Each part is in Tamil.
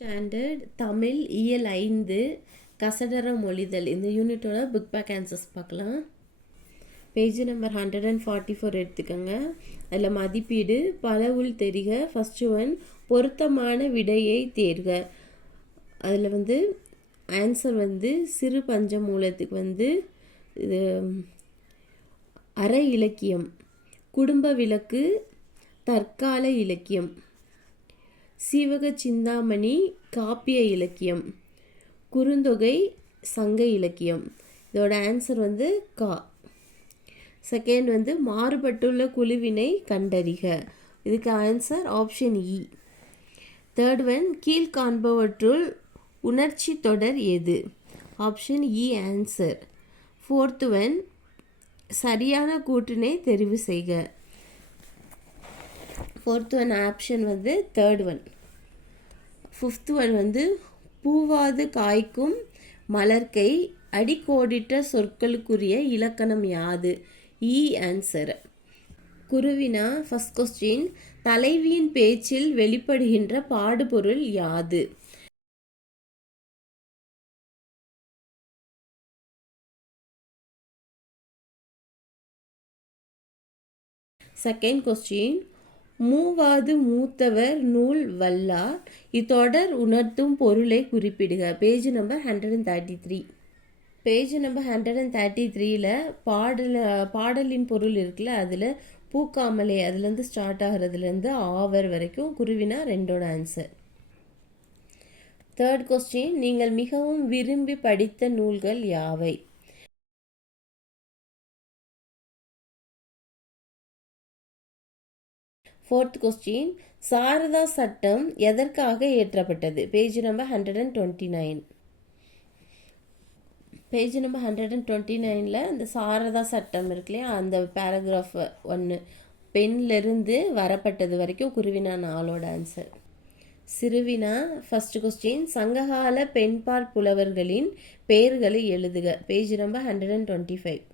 ஸ்டாண்டர்ட் தமிழ் இயல் 5 கசடர மொழிதல் இந்த யூனிட்டோட புக் பேக் ஆன்சர்ஸ் பார்க்கலாம். பேஜ் நம்பர் 144 எடுத்துக்கோங்க. அதில் மதிப்பீடு பல தெரிக. ஃபஸ்ட்டு ஒன் பொருத்தமான விடையை தேர்க. அதில் ஆன்சர் சிறு பஞ்ச மூலத்துக்கு இது அற இலக்கியம், குடும்ப விளக்கு தற்கால இலக்கியம், சீவக சிந்தாமணி காப்பிய இலக்கியம், குறுந்தொகை சங்க இலக்கியம். இதோட ஆன்சர் கா. செகண்ட் மாறுபட்டுள்ள குழுவினை கண்டறிக. இதுக்கு ஆன்சர் ஆப்ஷன் இ. தேர்ட் ஒன் கீழ்காண்பவற்றுள் உணர்ச்சி தொடர் எது? ஆப்ஷன் இ ஆன்சர். ஃபோர்த் ஒன் சரியான கூற்றினை தெரிவு செய்க. Fourth one option third one. Fifth one பூவாது காய்க்கும் மலர்க்கை அடிக்கோடிட்ட சொற்களுக்குரிய இலக்கணம் யாது? இ ஆன்சர். குருவினா ஃபர்ஸ்ட் கொஸ்டின் தலைவியின் பேச்சில் வெளிப்படுகின்ற பாடுபொருள் யாது? செகண்ட் கொஸ்டின் மூவாது மூத்தவர் நூல் வல்லார் இத்தொடர் உணர்த்தும் பொருளை குறிப்பிடுக. Page number 133. பேஜ் நம்பர் 133ல் பாடலின் பொருள் இருக்குல்ல, அதில் பூக்காமலே அதுலேருந்து ஸ்டார்ட் ஆகிறதுலேருந்து ஆவர் வரைக்கும் குருவினா 2ஓட ஆன்சர். தேர்ட் கொஸ்டின் நீங்கள் மிகவும் விரும்பி படித்த நூல்கள் யாவை? ஃபோர்த் கொஸ்டின் சாரதா சட்டம் எதற்காக இயற்றப்பட்டது? Page number 129. பேஜ் நம்பர் 129ல் இந்த சாரதா சட்டம் இருக்கு இல்லையா, அந்த பேராகிராஃப் 1 பெண்ணிலிருந்து வரப்பட்டது வரைக்கும் குருவினா 4ஓட ஆன்சர். சிறுவினா ஃபர்ஸ்ட் கொஸ்டின் சங்ககால பெண்பார் புலவர்களின் பெயர்களை எழுதுக. Page number 125.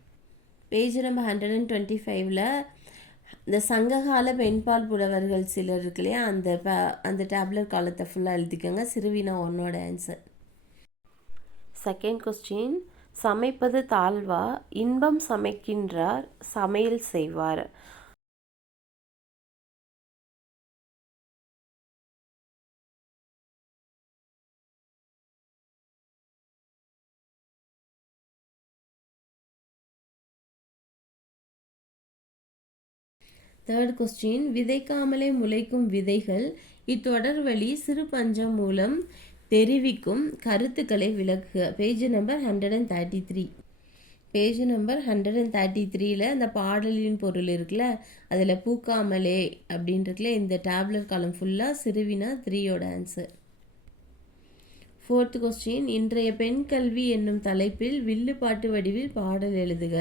பேஜ் நம்பர் 125ல் இந்த சங்ககால பெண்பால் புலவர்கள் சிலர் இருக்கு இல்லையா, அந்த டேப்லெட் காலத்தை ஃபுல்லாக எழுதிக்கோங்க. சிறுவினா 1ஓட ஆன்சர். செகண்ட் கொஸ்டின் சமைப்பது தாழ்வா இன்பம் சமைக்கின்றார் சமையல் செய்வார். தேர்ட் கொஸ்டின் விதைக்காமலே முளைக்கும் விதைகள் இத்தொடர் வழி சிறு பஞ்சம் மூலம் தெரிவிக்கும் கருத்துக்களை விளக்குக. Page number 133. பேஜ் நம்பர் 133ல் அந்த பாடலின் பொருள் இருக்குல்ல, அதில் பூக்காமலே அப்படின்றதுல இந்த டேப்லெட் காலம் ஃபுல்லாக சிறுவினா 3ஓட ஆன்சர். ஃபோர்த் கொஸ்டின் இன்றைய பெண் கல்வி என்னும் தலைப்பில் வில்லுப்பாட்டு வடிவில் பாடல் எழுதுக.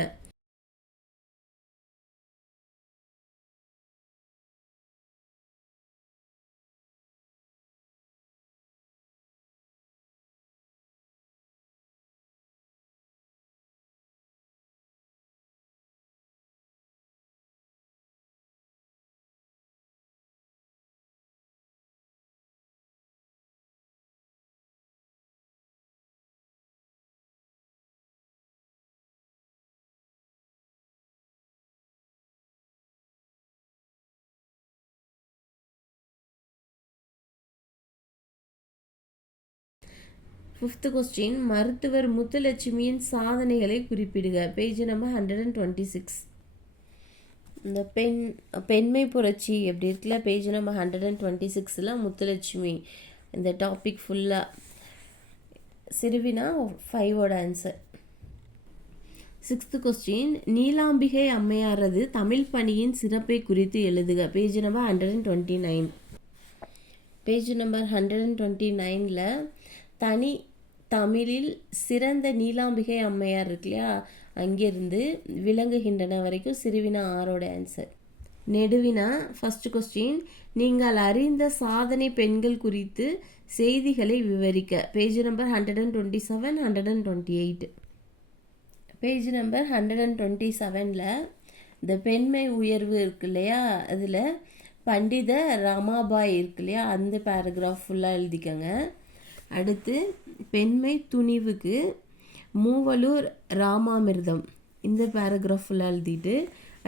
ஃபிஃப்த் கொஸ்டின் மருத்துவர் முத்துலட்சுமியின் சாதனைகளை குறிப்பிடுக. Page number 126. இந்த பெண்மை புரட்சி எப்படி இருக்குல்ல, பேஜ் நம்பர் 126ல் முத்துலட்சுமி இந்த டாபிக் ஃபுல்லாக. சிறுவினா 5ஓட ஆன்சர். சிக்ஸ்த் கொஸ்டின் நீலாம்பிகை அம்மையாரது தமிழ் பணியின் சிறப்பை குறித்து எழுதுக. Page number 129. பேஜ் நம்பர் 129ல் தனி தமிழில் சிறந்த நீலாம்பிகை அம்மையார் இருக்கு இல்லையா, அங்கிருந்து விளங்குகின்றன வரைக்கும் சிறுவினா 6ஓட ஆன்சர். நெடுவினா ஃபர்ஸ்ட் கொஸ்டின் நீங்கள் அறிந்த சாதனை பெண்கள் குறித்து செய்திகளை விவரிக்க. Page number 127, 128. பேஜ் நம்பர் 127ல் இந்த பெண்மை உயர்வு இருக்கு இல்லையா, அதில் பண்டித ரமாபாய் இருக்கு இல்லையா, அந்த பேராகிராஃப் ஃபுல்லாக எழுதிக்கங்க. அடுத்து பெண்மை துணிவுக்கு மூவலூர் ராமாமிர்தம், இந்த பேராகிராஃப் ஃபுல்லாக எழுதிட்டு,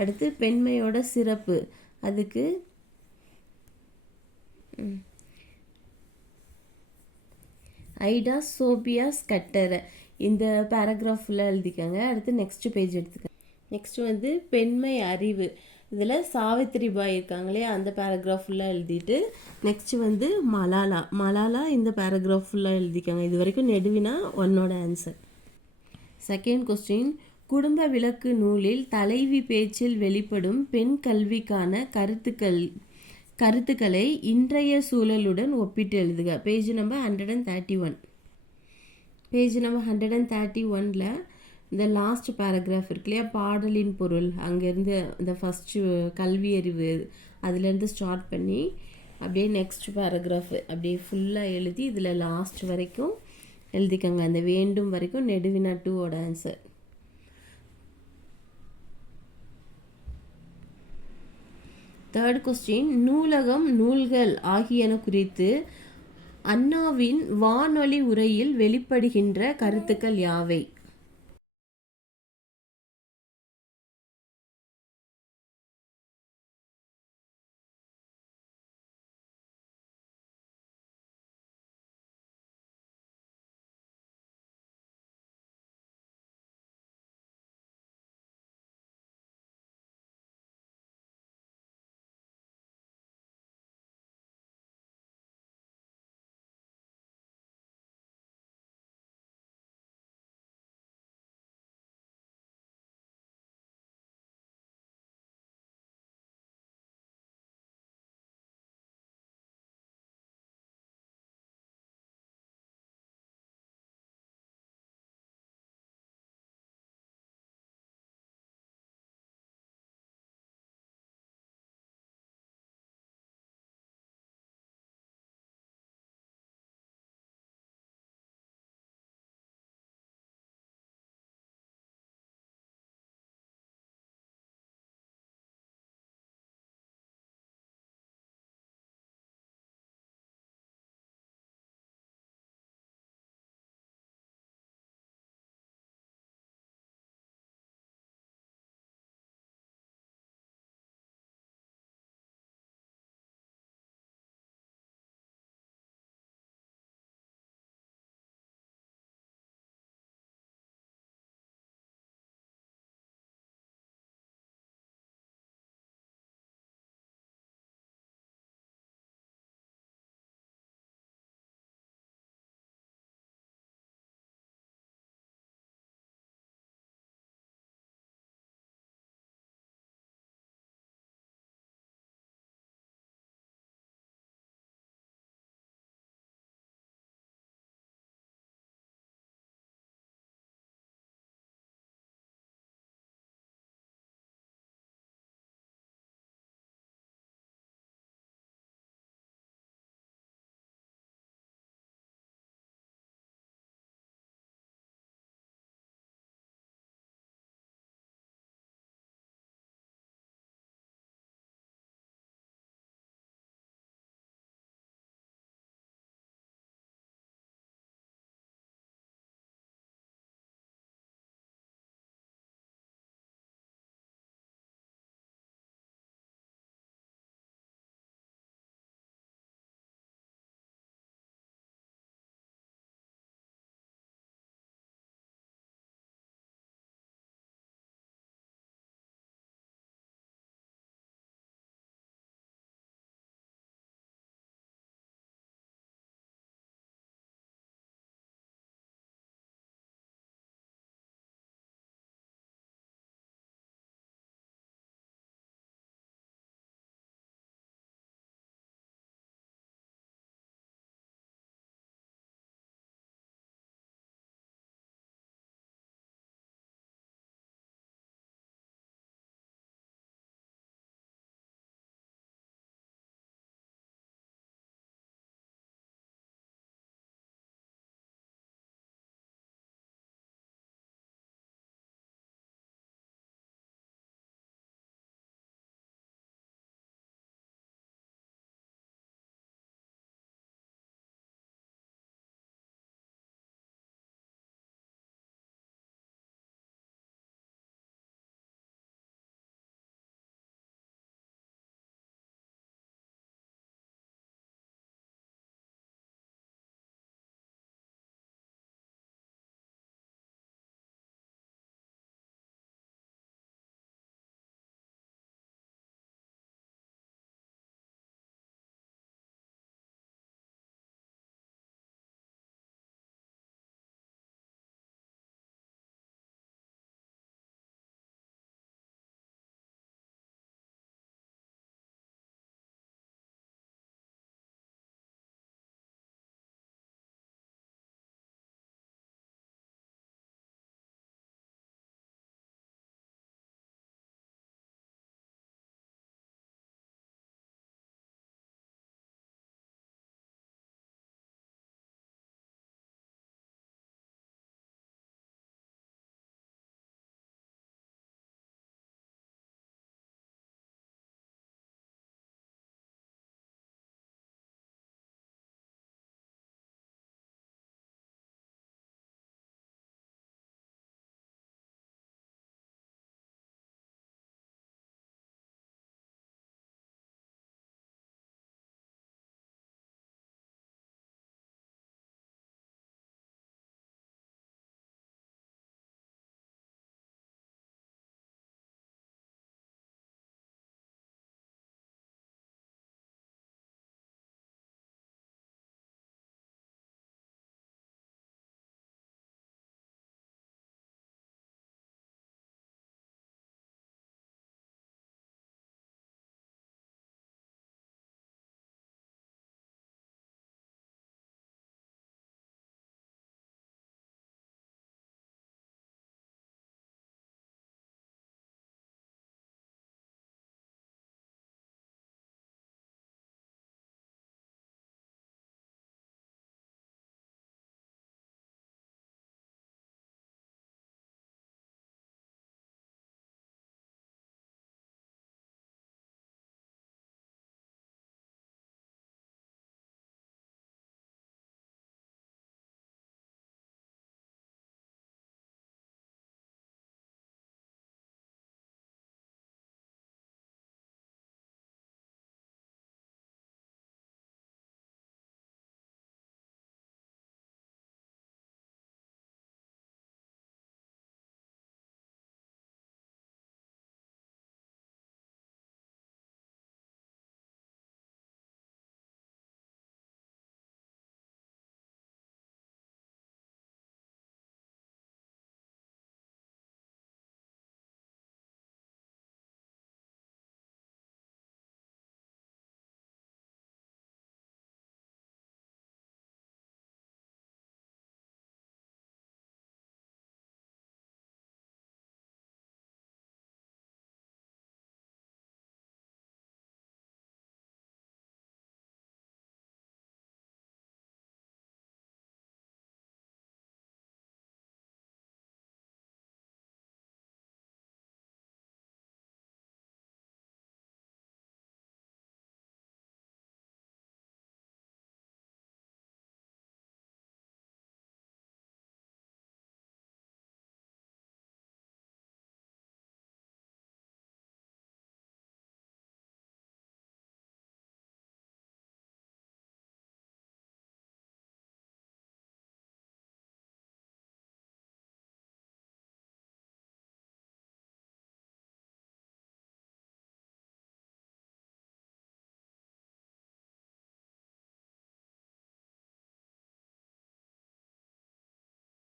அடுத்து பெண்மையோட சிறப்பு, அதுக்கு ஐடா சோபியா ஸ்கட்டர், இந்த பேராகிராஃப் ஃபுல்லாக எழுதிக்கங்க. அடுத்து நெக்ஸ்ட் பேஜ் எடுத்துக்க. நெக்ஸ்ட் வந்து பெண்மை அறிவு, இதில் சாவித்திரிபாய் இருக்காங்களே அந்த பேராகிராஃப் ஃபுல்லாக எழுதிட்டு, நெக்ஸ்ட் வந்து மலாலா இந்த பேராகிராஃப் ஃபுல்லாக எழுதிக்கங்க. இது வரைக்கும் நெடுவினா ஒன்னோட ஆன்சர். செகண்ட் கொஸ்டின், குடும்ப விளக்கு நூலில் தலைவி பேச்சில் வெளிப்படும் பெண் கல்விக்கான கருத்துக்களை இன்றைய சூழலுடன் ஒப்பிட்டு எழுதுக. Page number 131. பேஜ் நம்பர் 131ல் இந்த லாஸ்ட் பேராகிராஃப் இருக்கு இல்லையா, பாடலின் பொருள், அங்கேருந்து இந்த ஃபஸ்ட்டு கல்வி அறிவு அதுலேருந்து ஸ்டார்ட் பண்ணி அப்படியே நெக்ஸ்ட் பேராகிராஃப் அப்படியே ஃபுல்லாக எழுதி இதில் லாஸ்ட் வரைக்கும் எழுதிக்கங்க. அந்த வேண்டும் வரைக்கும் நெடுவினா 2ஓட ஆன்சர். தேர்ட் கொஸ்டின், நூலகம் நூல்கள் ஆகியன குறித்து அண்ணாவின் வானொலி உரையில் வெளிப்படுகின்ற கருத்துக்கள் யாவை?